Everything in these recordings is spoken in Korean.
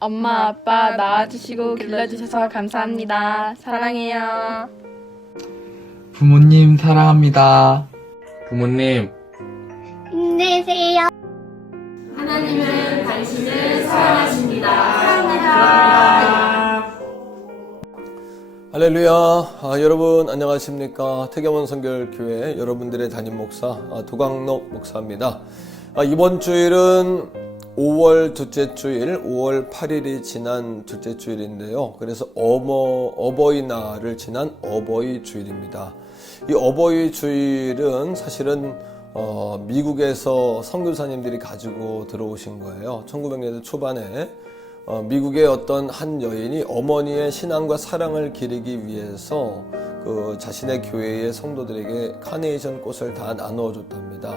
엄마, 아빠 낳아주시고 길러주셔서 감사합니다. 사랑해요. 부모님 사랑합니다. 부모님, 힘내세요. 하나님은 당신을 사랑하십니다. 할렐루야. 여러분 안녕하십니까. 태경원 선결교회 여러분들의 담임 목사 도광록 목사입니다. 이번 주일은 5월 둘째 주일, 5월 8일이 지난 둘째 주일인데요. 그래서 어버이날을 지난 어버이 주일입니다. 이 어버이 주일은 사실은 미국에서 선교사님들이 가지고 들어오신 거예요. 1900년대 초반에 미국의 어떤 한 여인이 어머니의 신앙과 사랑을 기리기 위해서 그 자신의 교회의 성도들에게 카네이션 꽃을 다 나누어줬답니다.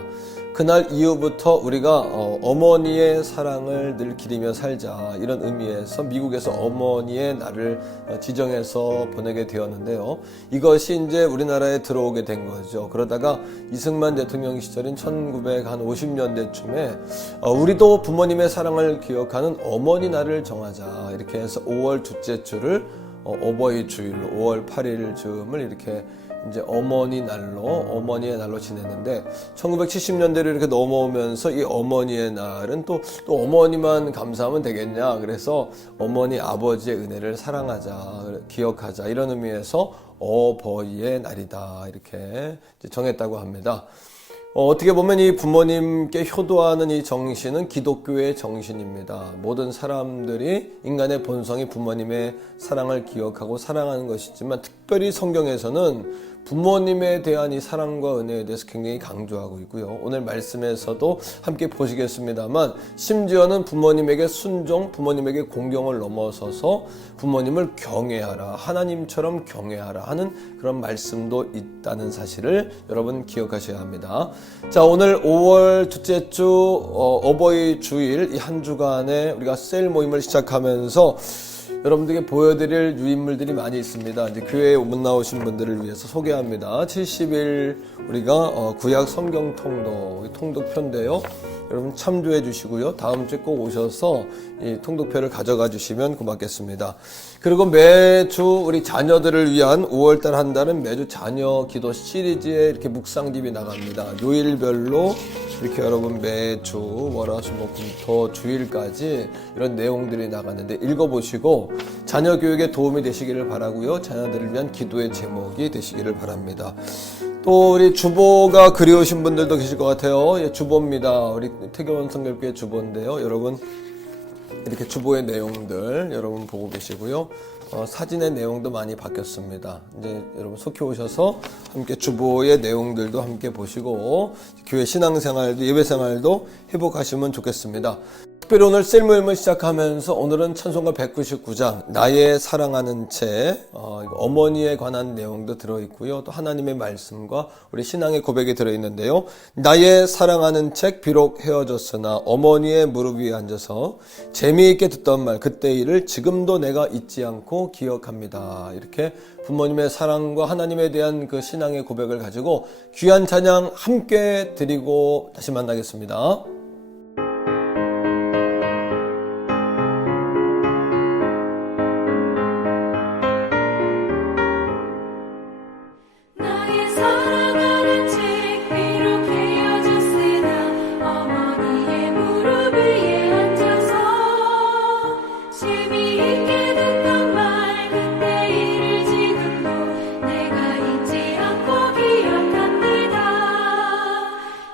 그날 이후부터 우리가 어머니의 사랑을 늘 기리며 살자, 이런 의미에서 미국에서 어머니의 날을 지정해서 보내게 되었는데요. 이것이 이제 우리나라에 들어오게 된 거죠. 그러다가 이승만 대통령 시절인 1950년대쯤에 우리도 부모님의 사랑을 기억하는 어머니 날을 정하자, 이렇게 해서 5월 둘째 주를 어버이 주일로 5월 8일 즈음을 이렇게 이제 어머니의 날로 지냈는데, 1970년대로 이렇게 넘어오면서 이 어머니의 날은 또 어머니만 감사하면 되겠냐, 그래서 어머니 아버지의 은혜를 사랑하자, 기억하자, 이런 의미에서 어버이의 날이다, 이렇게 정했다고 합니다. 어떻게 보면 이 부모님께 효도하는 이 정신은 기독교의 정신입니다. 모든 사람들이 인간의 본성이 부모님의 사랑을 기억하고 사랑하는 것이지만, 특별히 성경에서는 부모님에 대한 이 사랑과 은혜에 대해서 굉장히 강조하고 있고요. 오늘 말씀에서도 함께 보시겠습니다만, 심지어는 부모님에게 순종, 부모님에게 공경을 넘어서서 부모님을 경외하라, 하나님처럼 경외하라 하는 그런 말씀도 있다는 사실을 여러분 기억하셔야 합니다. 자, 오늘 5월 둘째 주 어버이 주일, 이 한 주간에 우리가 셀 모임을 시작하면서 여러분들에게 보여드릴 유인물들이 많이 있습니다. 이제 교회에 못 나오신 분들을 위해서 소개합니다. 70일 우리가 구약 성경 통독편인데요. 여러분 참조해 주시고요. 다음 주에 꼭 오셔서 이 통독표를 가져가 주시면 고맙겠습니다. 그리고 매주 우리 자녀들을 위한 5월달 한 달은 매주 자녀 기도 시리즈에 이렇게 묵상집이 나갑니다. 요일별로 이렇게 여러분 매주 월화수목금토 주일까지 이런 내용들이 나갔는데 읽어보시고 자녀 교육에 도움이 되시기를 바라고요. 자녀들을 위한 기도의 제목이 되시기를 바랍니다. 또 우리 주보가 그리우신 분들도 계실 것 같아요. 예, 주보입니다. 우리 태경원 성결교회 주보인데요. 여러분 이렇게 주보의 내용들 여러분 보고 계시고요. 사진의 내용도 많이 바뀌었습니다. 이제 여러분 속히 오셔서 함께 주보의 내용들도 함께 보시고 교회 신앙생활도 예배생활도 회복하시면 좋겠습니다. 특별히 오늘 셀 모임을 시작하면서 오늘은 찬송가 199장 나의 사랑하는 채 어머니에 관한 내용도 들어있고요. 또 하나님의 말씀과 우리 신앙의 고백이 들어있는데요. 나의 사랑하는 책 비록 헤어졌으나 어머니의 무릎 위에 앉아서 재미있게 듣던 말 그때 일을 지금도 내가 잊지 않고 기억합니다. 이렇게 부모님의 사랑과 하나님에 대한 그 신앙의 고백을 가지고 귀한 찬양 함께 드리고 다시 만나겠습니다.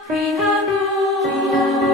귀하고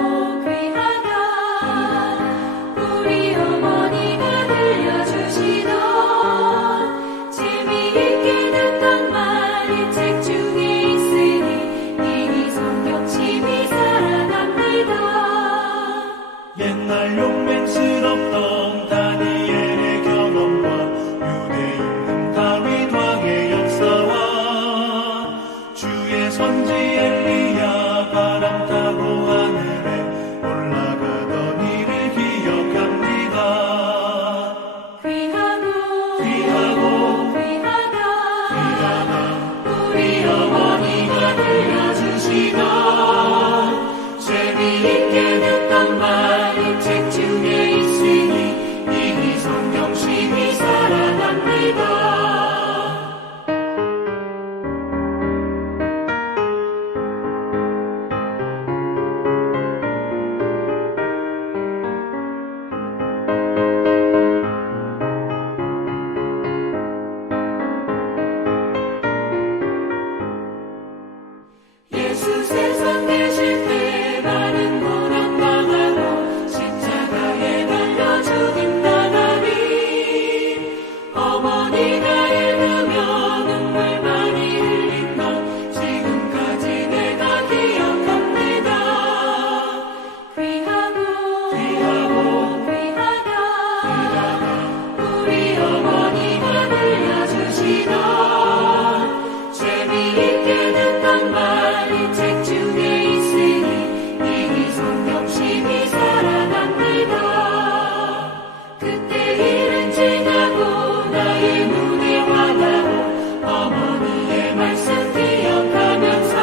그때 일은 지나고 나의 눈에 와닿고 어머니의 말씀 기억하면서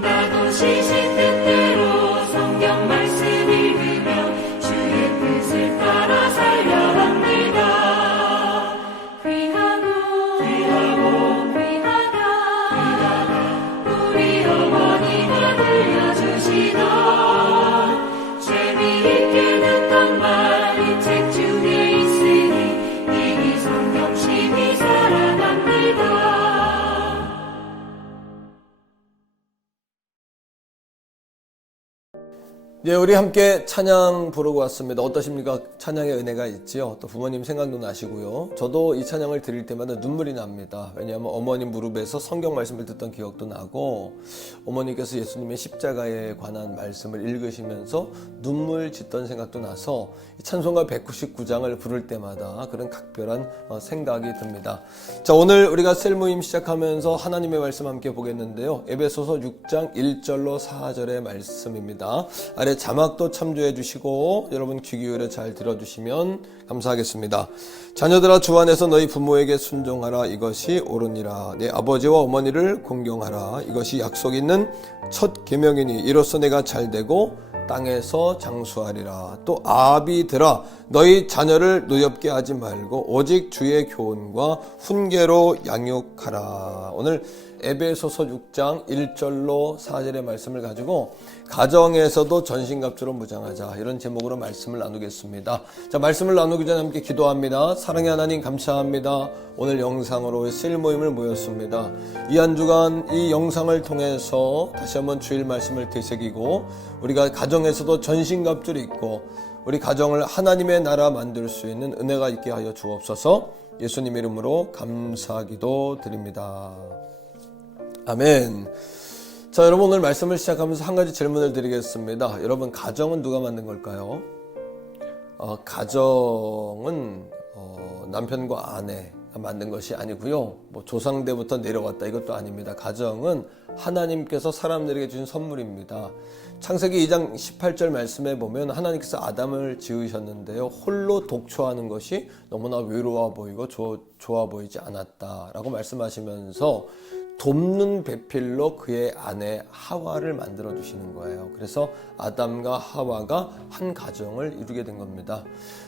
나도 시신 뜻대로 성경 말씀 읽으며 주의 뜻을 따라 살려합니다. 귀하다 우리 어머니가 들려주시던 재미있게 듣던 말 이 책 중에 있으니 이 성경심이 살아납니다. 예, 우리 함께 찬양 부르고 왔습니다. 어떠십니까? 찬양의 은혜가 있지요. 또 부모님 생각도 나시고요. 저도 이 찬양을 드릴 때마다 눈물이 납니다. 왜냐하면 어머님 무릎에서 성경 말씀을 듣던 기억도 나고 어머니께서 예수님의 십자가에 관한 말씀을 읽으시면서 눈물 짓던 생각도 나서 찬송가 199장을 부를 때마다 그런 각별한 생각이 듭니다. 자, 오늘 우리가 셀 모임 시작하면서 하나님의 말씀 함께 보겠는데요. 에베소서 6장 1절로 4절의 말씀입니다. 아래 자막도 참조해 주시고 여러분 귀 기울여 잘 들어주시면 감사하겠습니다. 자녀들아 주 안에서 너희 부모에게 순종하라. 이것이 옳으니라. 내 아버지와 어머니를 공경하라. 이것이 약속 있는 첫 계명이니 이로써 내가 잘되고 땅에서 장수하리라. 또 아비들아 너희 자녀를 노엽게 하지 말고 오직 주의 교훈과 훈계로 양육하라. 오늘 에베소서 6장 1절로 4절의 말씀을 가지고 가정에서도 전신갑주로 무장하자 이런 제목으로 말씀을 나누겠습니다. 자, 말씀을 나누기 전에 함께 기도합니다. 사랑의 하나님 감사합니다. 오늘 영상으로 셀 모임을 모였습니다. 이 한 주간 이 영상을 통해서 다시 한번 주일 말씀을 되새기고 우리가 가정에서도 전신갑주를 입고 우리 가정을 하나님의 나라 만들 수 있는 은혜가 있게 하여 주옵소서. 예수님 이름으로 감사기도 드립니다. 아멘. 자, 여러분 오늘 말씀을 시작하면서 한 가지 질문을 드리겠습니다. 여러분 가정은 누가 만든 걸까요? 가정은 남편과 아내가 만든 것이 아니고요. 뭐 조상 때부터 내려왔다 이것도 아닙니다. 가정은 하나님께서 사람들에게 주신 선물입니다. 창세기 2장 18절 말씀에 보면 하나님께서 아담을 지으셨는데요. 홀로 독초하는 것이 너무나 외로워 보이고 좋아 보이지 않았다라고 말씀하시면서 돕는 배필로 그의 아내 하와를 만들어 주시는 거예요. 그래서 아담과 하와가 한 가정을 이루게 된 겁니다.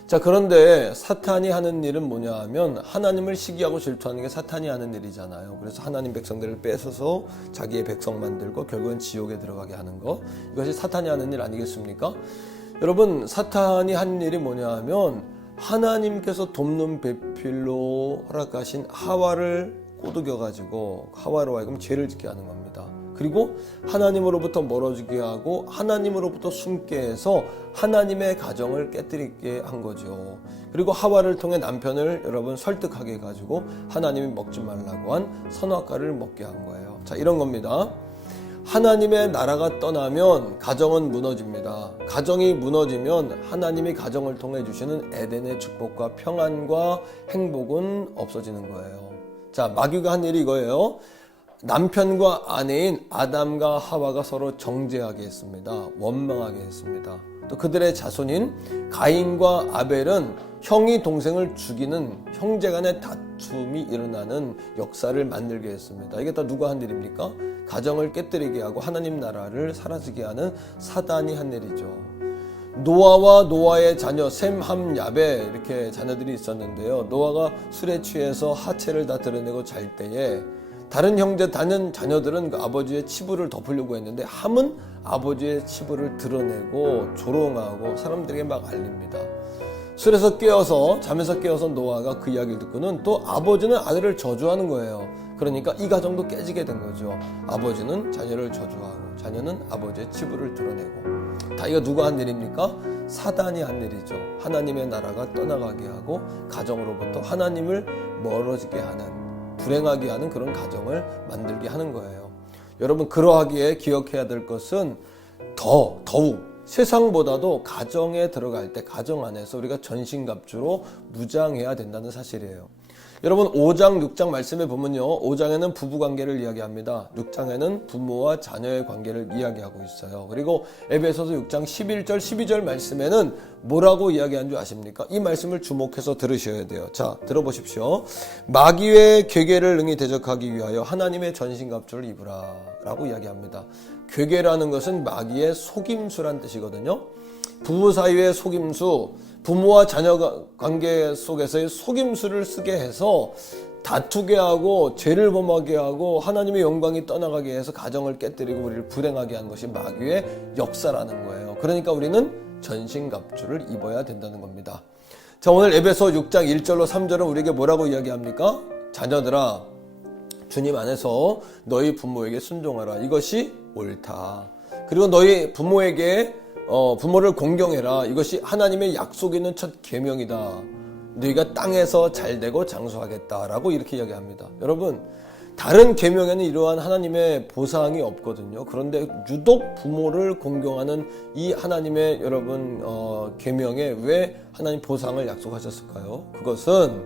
자, 그런데 사탄이 하는 일은 뭐냐 하면 하나님을 시기하고 질투하는 게 사탄이 하는 일이잖아요. 그래서 하나님 백성들을 뺏어서 자기의 백성 만들고 결국은 지옥에 들어가게 하는 거, 이것이 사탄이 하는 일 아니겠습니까? 여러분, 사탄이 하는 일이 뭐냐 하면 하나님께서 돕는 배필로 허락하신 하와를 꼬드겨가지고 하와로 하여금 죄를 짓게 하는 겁니다. 그리고 하나님으로부터 멀어지게 하고 하나님으로부터 숨게 해서 하나님의 가정을 깨뜨리게 한 거죠. 그리고 하와를 통해 남편을 여러분 설득하게 해가지고 하나님이 먹지 말라고 한 선악과를 먹게 한 거예요. 자, 이런 겁니다. 하나님의 나라가 떠나면 가정은 무너집니다. 가정이 무너지면 하나님이 가정을 통해 주시는 에덴의 축복과 평안과 행복은 없어지는 거예요. 자, 마귀가 한 일이 이거예요. 남편과 아내인 아담과 하와가 서로 정죄하게 했습니다. 원망하게 했습니다. 또 그들의 자손인 가인과 아벨은 형이 동생을 죽이는 형제간의 다툼이 일어나는 역사를 만들게 했습니다. 이게 다 누가 한 일입니까? 가정을 깨뜨리게 하고 하나님 나라를 사라지게 하는 사단이 한 일이죠. 노아와 노아의 자녀 셈, 함, 야베 이렇게 자녀들이 있었는데요. 노아가 술에 취해서 하체를 다 드러내고 잘 때에 다른 형제, 다른 자녀들은 그 아버지의 치부를 덮으려고 했는데 함은 아버지의 치부를 드러내고 조롱하고 사람들에게 막 알립니다. 술에서 깨어서 잠에서 깨어서 노아가 그 이야기를 듣고는 또 아버지는 아들을 저주하는 거예요. 그러니까 이 가정도 깨지게 된 거죠. 아버지는 자녀를 저주하고 자녀는 아버지의 치부를 드러내고. 다 이거 누가 한 일입니까? 사단이 한 일이죠. 하나님의 나라가 떠나가게 하고 가정으로부터 하나님을 멀어지게 하는, 불행하게 하는 그런 가정을 만들게 하는 거예요. 여러분, 그러하기에 기억해야 될 것은 더욱 세상보다도 가정에 들어갈 때 가정 안에서 우리가 전신갑주로 무장해야 된다는 사실이에요. 여러분 5장, 6장 말씀에 보면요. 5장에는 부부관계를 이야기합니다. 6장에는 부모와 자녀의 관계를 이야기하고 있어요. 그리고 에베소서 6장 11절, 12절 말씀에는 뭐라고 이야기한 줄 아십니까? 이 말씀을 주목해서 들으셔야 돼요. 자, 들어보십시오. 마귀의 괴계를 능히 대적하기 위하여 하나님의 전신갑주를 입으라 라고 이야기합니다. 괴계라는 것은 마귀의 속임수란 뜻이거든요. 부부 사이의 속임수, 부모와 자녀 관계 속에서의 속임수를 쓰게 해서 다투게 하고 죄를 범하게 하고 하나님의 영광이 떠나가게 해서 가정을 깨뜨리고 우리를 불행하게 한 것이 마귀의 역사라는 거예요. 그러니까 우리는 전신갑주를 입어야 된다는 겁니다. 자, 오늘 에베소 6장 1절로 3절은 우리에게 뭐라고 이야기합니까? 자녀들아, 주님 안에서 너희 부모에게 순종하라. 이것이 옳다. 그리고 너희 부모에게 부모를 공경해라. 이것이 하나님의 약속 있는 첫 계명이다. 너희가 땅에서 잘되고 장수하겠다라고 이렇게 이야기합니다. 여러분, 다른 계명에는 이러한 하나님의 보상이 없거든요. 그런데 유독 부모를 공경하는 이 하나님의 여러분 계명에 왜 하나님 보상을 약속하셨을까요? 그것은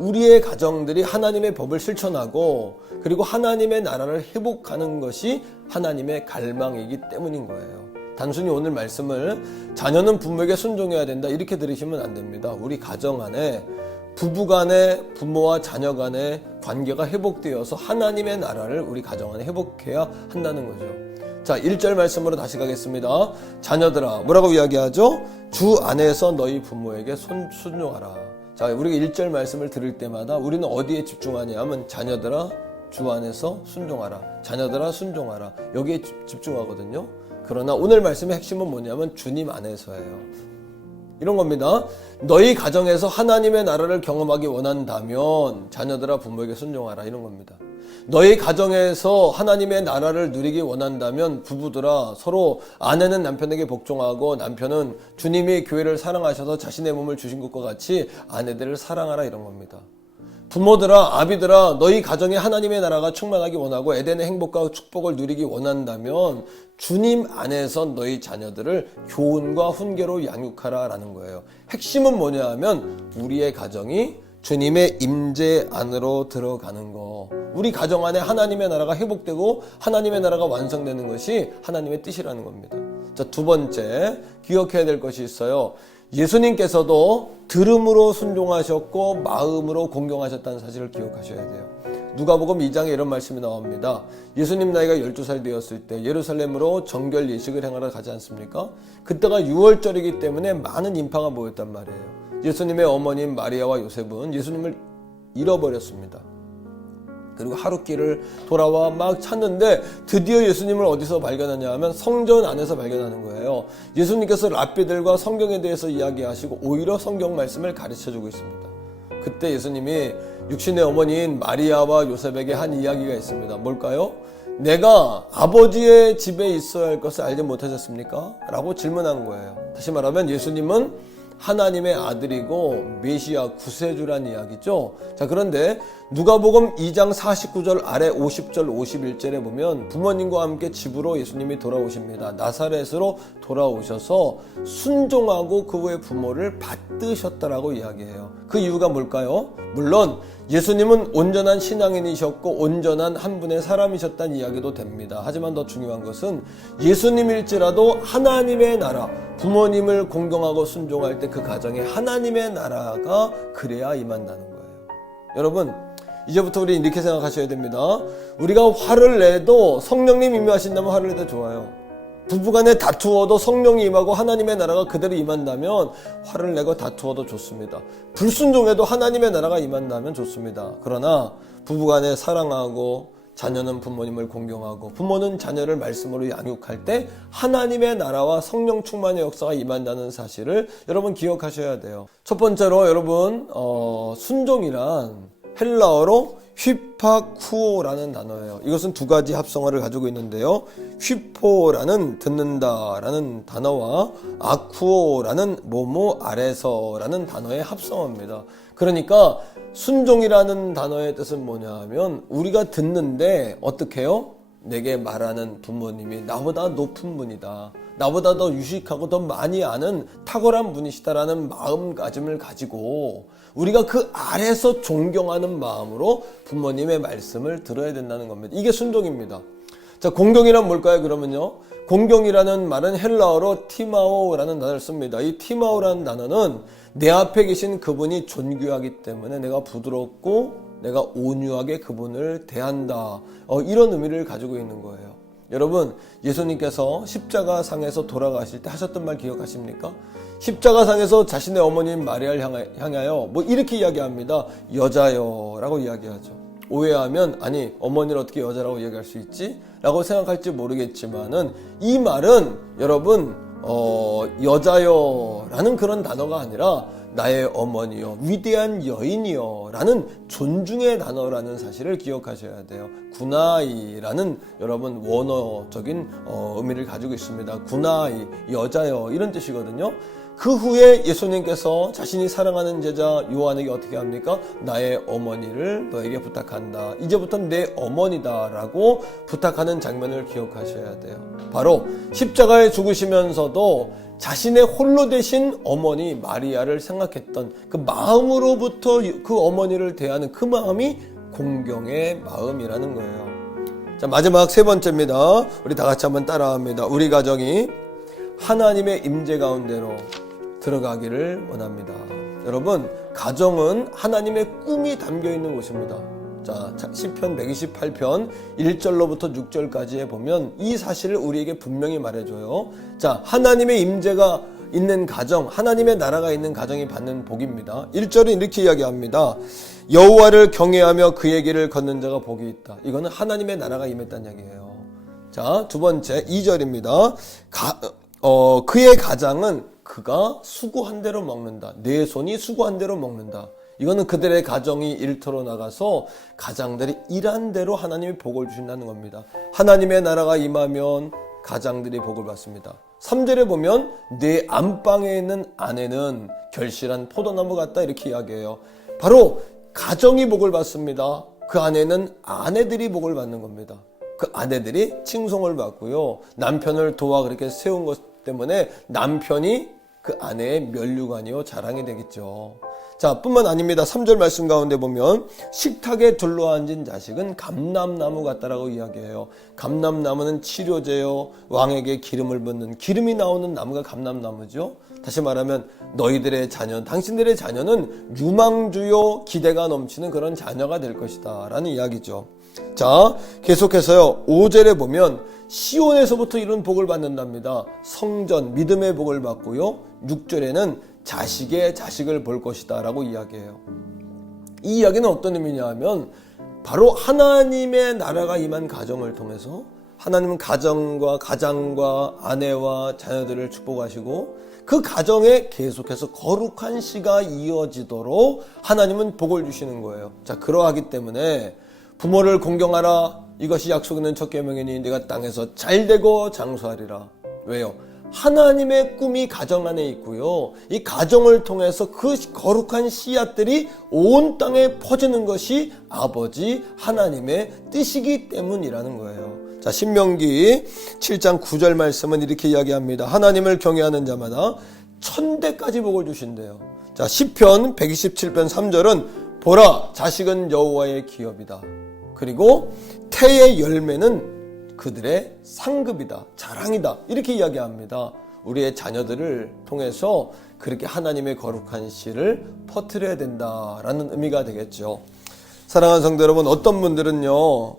우리의 가정들이 하나님의 법을 실천하고 그리고 하나님의 나라를 회복하는 것이 하나님의 갈망이기 때문인 거예요. 단순히 오늘 말씀을 자녀는 부모에게 순종해야 된다 이렇게 들으시면 안 됩니다. 우리 가정 안에 부부 간에 부모와 자녀 간의 관계가 회복되어서 하나님의 나라를 우리 가정 안에 회복해야 한다는 거죠. 자, 1절 말씀으로 다시 가겠습니다. 자녀들아, 뭐라고 이야기하죠? 주 안에서 너희 부모에게 순종하라. 자, 우리가 1절 말씀을 들을 때마다 우리는 어디에 집중하냐 하면 자녀들아 주 안에서 순종하라. 자녀들아 순종하라. 여기에 집중하거든요. 그러나 오늘 말씀의 핵심은 뭐냐면 주님 안에서예요. 이런 겁니다. 너희 가정에서 하나님의 나라를 경험하기 원한다면 자녀들아 부모에게 순종하라. 이런 겁니다. 너희 가정에서 하나님의 나라를 누리기 원한다면 부부들아 서로 아내는 남편에게 복종하고 남편은 주님이 교회를 사랑하셔서 자신의 몸을 주신 것과 같이 아내들을 사랑하라. 이런 겁니다. 부모들아, 아비들아, 너희 가정에 하나님의 나라가 충만하기 원하고 에덴의 행복과 축복을 누리기 원한다면 주님 안에서 너희 자녀들을 교훈과 훈계로 양육하라 라는 거예요. 핵심은 뭐냐 하면 우리의 가정이 주님의 임재 안으로 들어가는 거. 우리 가정 안에 하나님의 나라가 회복되고 하나님의 나라가 완성되는 것이 하나님의 뜻이라는 겁니다. 자, 두 번째 기억해야 될 것이 있어요. 예수님께서도 들음으로 순종하셨고 마음으로 공경하셨다는 사실을 기억하셔야 돼요. 누가복음 2장에 이런 말씀이 나옵니다. 예수님 나이가 12살 되었을 때 예루살렘으로 정결 예식을 행하러 가지 않습니까? 그때가 6월절이기 때문에 많은 인파가 모였단 말이에요. 예수님의 어머님 마리아와 요셉은 예수님을 잃어버렸습니다. 그리고 하루길을 돌아와 막 찾는데 드디어 예수님을 어디서 발견하냐 하면 성전 안에서 발견하는 거예요. 예수님께서 랍비들과 성경에 대해서 이야기하시고 오히려 성경 말씀을 가르쳐주고 있습니다. 그때 예수님이 육신의 어머니인 마리아와 요셉에게 한 이야기가 있습니다. 뭘까요? 내가 아버지의 집에 있어야 할 것을 알지 못하셨습니까? 라고 질문한 거예요. 다시 말하면 예수님은 하나님의 아들이고 메시아 구세주란 이야기죠. 자, 그런데 누가복음 2장 49절 아래 50절 51절에 보면 부모님과 함께 집으로 예수님이 돌아오십니다. 나사렛으로 돌아오셔서 순종하고 그 후에 부모를 받드셨다라고 이야기해요. 그 이유가 뭘까요? 물론 예수님은 온전한 신앙인이셨고 온전한 한 분의 사람이셨다는 이야기도 됩니다. 하지만 더 중요한 것은 예수님일지라도 하나님의 나라, 부모님을 공경하고 순종할 때 그 가정에 하나님의 나라가 그래야 임한다는 거예요. 여러분, 이제부터 우리 이렇게 생각하셔야 됩니다. 우리가 화를 내도 성령님 임하신다면 화를 내도 좋아요. 부부간에 다투어도 성령이 임하고 하나님의 나라가 그대로 임한다면 화를 내고 다투어도 좋습니다. 불순종해도 하나님의 나라가 임한다면 좋습니다. 그러나 부부간에 사랑하고 자녀는 부모님을 공경하고 부모는 자녀를 말씀으로 양육할 때 하나님의 나라와 성령 충만의 역사가 임한다는 사실을 여러분 기억하셔야 돼요. 첫 번째로 여러분 순종이란 헬라어로 휘파쿠오라는 단어예요. 이것은 두 가지 합성어를 가지고 있는데요. 휘포라는 듣는다라는 단어와 아쿠오라는 뭐뭐 아래서라는 단어의 합성어입니다. 그러니까 순종이라는 단어의 뜻은 뭐냐 하면 우리가 듣는데 어떻게 해요? 내게 말하는 부모님이 나보다 높은 분이다. 나보다 더 유식하고 더 많이 아는 탁월한 분이시다라는 마음가짐을 가지고 우리가 그 아래서 존경하는 마음으로 부모님의 말씀을 들어야 된다는 겁니다. 이게 순종입니다. 자, 공경이란 뭘까요? 그러면요. 공경이라는 말은 헬라어로 티마오라는 단어를 씁니다. 이 티마오라는 단어는 내 앞에 계신 그분이 존귀하기 때문에 내가 부드럽고 내가 온유하게 그분을 대한다. 이런 의미를 가지고 있는 거예요. 여러분, 예수님께서 십자가상에서 돌아가실 때 하셨던 말 기억하십니까? 십자가상에서 자신의 어머님 마리아를 향하여 뭐 이렇게 이야기합니다. 여자여 라고 이야기하죠. 오해하면 아니 어머니를 어떻게 여자라고 얘기할 수 있지? 라고 생각할지 모르겠지만은 이 말은 여러분 여자여 라는 그런 단어가 아니라 나의 어머니요 위대한 여인이요 라는 존중의 단어라는 사실을 기억하셔야 돼요. 구나이라는 여러분 원어적인 의미를 가지고 있습니다. 구나이 여자요 이런 뜻이거든요. 그 후에 예수님께서 자신이 사랑하는 제자 요한에게 어떻게 합니까? 나의 어머니를 너에게 부탁한다. 이제부터는 내 어머니다 라고 부탁하는 장면을 기억하셔야 돼요. 바로 십자가에 죽으시면서도 자신의 홀로 되신 어머니 마리아를 생각했던 그 마음으로부터 그 어머니를 대하는 그 마음이 공경의 마음이라는 거예요. 자, 마지막 세 번째입니다. 우리 다 같이 한번 따라합니다. 우리 가정이 하나님의 임재 가운데로 들어가기를 원합니다. 여러분, 가정은 하나님의 꿈이 담겨 있는 곳입니다. 자, 시편 128편 1절로부터 6절까지에 보면 이 사실을 우리에게 분명히 말해줘요. 자, 하나님의 임재가 있는 가정, 하나님의 나라가 있는 가정이 받는 복입니다. 1절은 이렇게 이야기합니다. 여호와를 경외하며 그의 길을 걷는 자가 복이 있다. 이거는 하나님의 나라가 임했다는 얘기예요. 자, 두 번째 2절입니다. 그의 가장은 그가 수고한 대로 먹는다. 내 손이 수고한 대로 먹는다. 이거는 그들의 가정이 일터로 나가서 가장들이 일한 대로 하나님이 복을 주신다는 겁니다. 하나님의 나라가 임하면 가장들이 복을 받습니다. 3절에 보면 내 안방에 있는 아내는 결실한 포도나무 같다 이렇게 이야기해요. 바로 가정이 복을 받습니다. 그 안에는 아내들이 복을 받는 겁니다. 그 아내들이 칭송을 받고요. 남편을 도와 그렇게 세운 것 때문에 남편이 그 아내의 면류관이요 자랑이 되겠죠. 자, 뿐만 아닙니다. 3절 말씀 가운데 보면 식탁에 둘러앉은 자식은 감람나무 같다라고 이야기해요. 감람나무는 치료제요. 왕에게 기름을 붓는 기름이 나오는 나무가 감람나무죠. 다시 말하면 너희들의 자녀, 당신들의 자녀는 유망주요 기대가 넘치는 그런 자녀가 될 것이다 라는 이야기죠. 자, 계속해서요. 5절에 보면 시온에서부터 이런 복을 받는답니다. 성전, 믿음의 복을 받고요. 6절에는 자식의 자식을 볼 것이다 라고 이야기해요. 이 이야기는 어떤 의미냐 하면 바로 하나님의 나라가 임한 가정을 통해서 하나님은 가정과 가장과 아내와 자녀들을 축복하시고 그 가정에 계속해서 거룩한 씨가 이어지도록 하나님은 복을 주시는 거예요. 자, 그러하기 때문에 부모를 공경하라. 이것이 약속 있는 첫 계명이니 네가 땅에서 잘되고 장수하리라. 왜요? 하나님의 꿈이 가정 안에 있고요. 이 가정을 통해서 그 거룩한 씨앗들이 온 땅에 퍼지는 것이 아버지 하나님의 뜻이기 때문이라는 거예요. 자, 신명기 7장 9절 말씀은 이렇게 이야기합니다. 하나님을 경외하는 자마다 1000대까지 복을 주신대요. 자, 시편 127편 3절은 보라, 자식은 여호와의 기업이다. 그리고 태의 열매는 그들의 상급이다, 자랑이다 이렇게 이야기합니다. 우리의 자녀들을 통해서 그렇게 하나님의 거룩한 씨를 퍼뜨려야 된다라는 의미가 되겠죠. 사랑하는 성도 여러분, 어떤 분들은요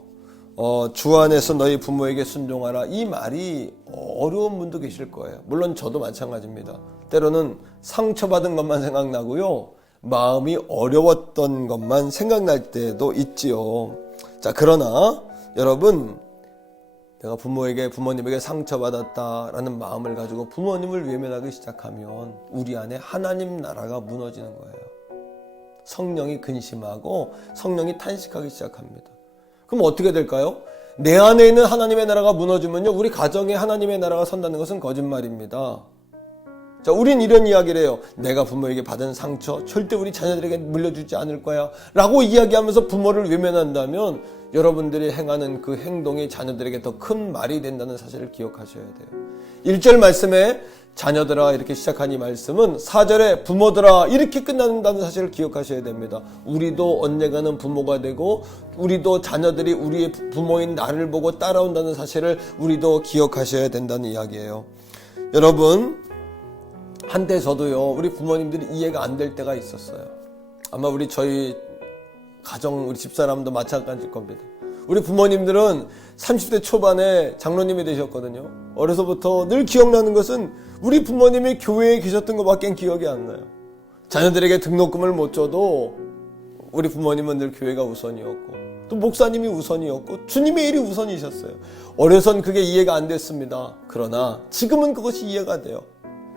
주 안에서 너희 부모에게 순종하라 이 말이 어려운 분도 계실 거예요. 물론 저도 마찬가지입니다. 때로는 상처받은 것만 생각나고요, 마음이 어려웠던 것만 생각날 때도 있지요. 자, 그러나 여러분, 내가 부모님에게 상처받았다라는 마음을 가지고 부모님을 외면하기 시작하면 우리 안에 하나님 나라가 무너지는 거예요. 성령이 근심하고 성령이 탄식하기 시작합니다. 그럼 어떻게 될까요? 내 안에 있는 하나님의 나라가 무너지면요, 우리 가정에 하나님의 나라가 선다는 것은 거짓말입니다. 자, 우린 이런 이야기를 해요. 내가 부모에게 받은 상처 절대 우리 자녀들에게 물려주지 않을 거야 라고 이야기하면서 부모를 외면한다면 여러분들이 행하는 그 행동이 자녀들에게 더 큰 말이 된다는 사실을 기억하셔야 돼요. 1절 말씀에 자녀들아 이렇게 시작한 이 말씀은 4절에 부모들아 이렇게 끝난다는 사실을 기억하셔야 됩니다. 우리도 언젠가는 부모가 되고 우리도 자녀들이 우리의 부모인 나를 보고 따라온다는 사실을 우리도 기억하셔야 된다는 이야기예요. 여러분, 한때 저도요 우리 부모님들이 이해가 안 될 때가 있었어요. 아마 저희 가정 우리 집사람도 마찬가지일 겁니다. 우리 부모님들은 30대 초반에 장로님이 되셨거든요. 어려서부터 늘 기억나는 것은 우리 부모님이 교회에 계셨던 것밖엔 기억이 안 나요. 자녀들에게 등록금을 못 줘도 우리 부모님은 늘 교회가 우선이었고 또 목사님이 우선이었고 주님의 일이 우선이셨어요. 어려선 그게 이해가 안 됐습니다. 그러나 지금은 그것이 이해가 돼요.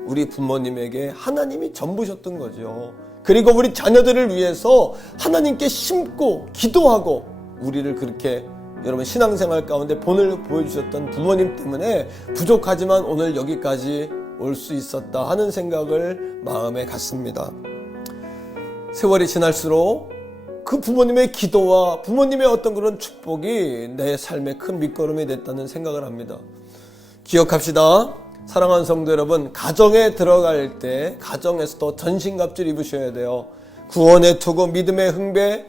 우리 부모님에게 하나님이 전부셨던 거죠. 그리고 우리 자녀들을 위해서 하나님께 심고 기도하고 우리를 그렇게 여러분 신앙생활 가운데 본을 보여주셨던 부모님 때문에 부족하지만 오늘 여기까지 올 수 있었다 하는 생각을 마음에 갖습니다. 세월이 지날수록 그 부모님의 기도와 부모님의 어떤 그런 축복이 내 삶의 큰 밑거름이 됐다는 생각을 합니다. 기억합시다. 사랑하는 성도 여러분, 가정에 들어갈 때 가정에서도 전신갑주를 입으셔야 돼요. 구원의 투구, 믿음의 흉배,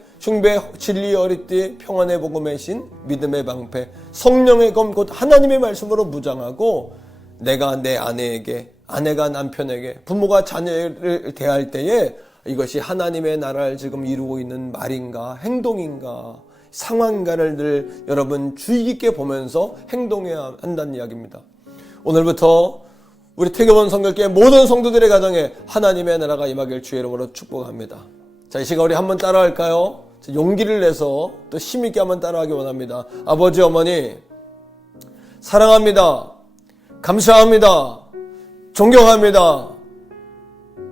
진리의 어리띠, 평안의 복음의 신, 믿음의 방패, 성령의 검 곧 하나님의 말씀으로 무장하고 내가 내 아내에게, 아내가 남편에게, 부모가 자녀를 대할 때에 이것이 하나님의 나라를 지금 이루고 있는 말인가 행동인가 상황인가를 늘 여러분 주의 깊게 보면서 행동해야 한다는 이야기입니다. 오늘부터 우리 태교원 성결교회 모든 성도들의 가정에 하나님의 나라가 임하길 주의 이름으로 축복합니다. 자, 이 시간 우리 한번 따라할까요? 용기를 내서 또 힘있게 한번 따라하기 원합니다. 아버지 어머니 사랑합니다. 감사합니다. 존경합니다.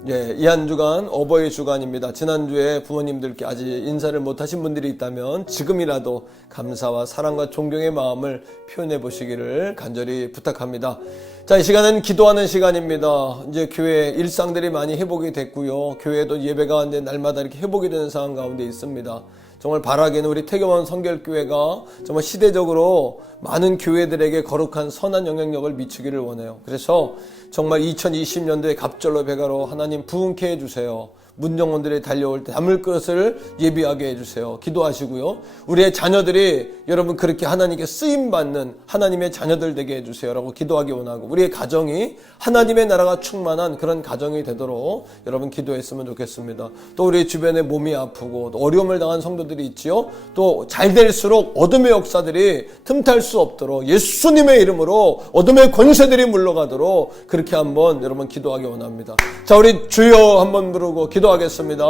예, 이 한 주간 어버이 주간입니다. 지난주에 부모님들께 아직 인사를 못하신 분들이 있다면 지금이라도 감사와 사랑과 존경의 마음을 표현해 보시기를 간절히 부탁합니다. 자, 이 시간은 기도하는 시간입니다. 이제 교회 일상들이 많이 회복이 됐고요. 교회도 예배가 이제 날마다 이렇게 회복이 되는 상황 가운데 있습니다. 정말 바라기는 우리 태교원 성결교회가 정말 시대적으로 많은 교회들에게 거룩한 선한 영향력을 미치기를 원해요. 그래서 정말 2020년도에 갑절로 배가로 하나님 부흥케 해주세요. 문정원들이 달려올 때 담을 것을 예비하게 해주세요. 기도하시고요. 우리의 자녀들이 여러분 그렇게 하나님께 쓰임받는 하나님의 자녀들 되게 해주세요 라고 기도하기 원하고 우리의 가정이 하나님의 나라가 충만한 그런 가정이 되도록 여러분 기도했으면 좋겠습니다. 또 우리 주변에 몸이 아프고 또 어려움을 당한 성도들이 있지요. 또 잘 될수록 어둠의 역사들이 틈탈 수 없도록 예수님의 이름으로 어둠의 권세들이 물러가도록 그렇게 한번 여러분 기도하기 원합니다. 자, 우리 주여 한번 부르고 기도하겠습니다.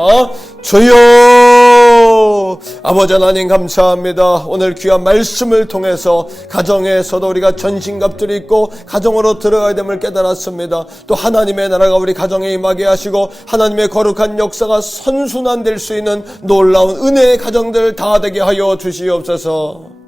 주여 아버지 하나님 감사합니다. 오늘 귀한 말씀을 통해서 가정에서도 우리가 전신갑주를 입고 가정으로 들어가야 됨을 깨달았습니다. 또 하나님의 나라가 우리 가정에 임하게 하시고 하나님의 거룩한 역사가 선순환될 수 있는 놀라운 은혜의 가정들 다 되게 하여 주시옵소서.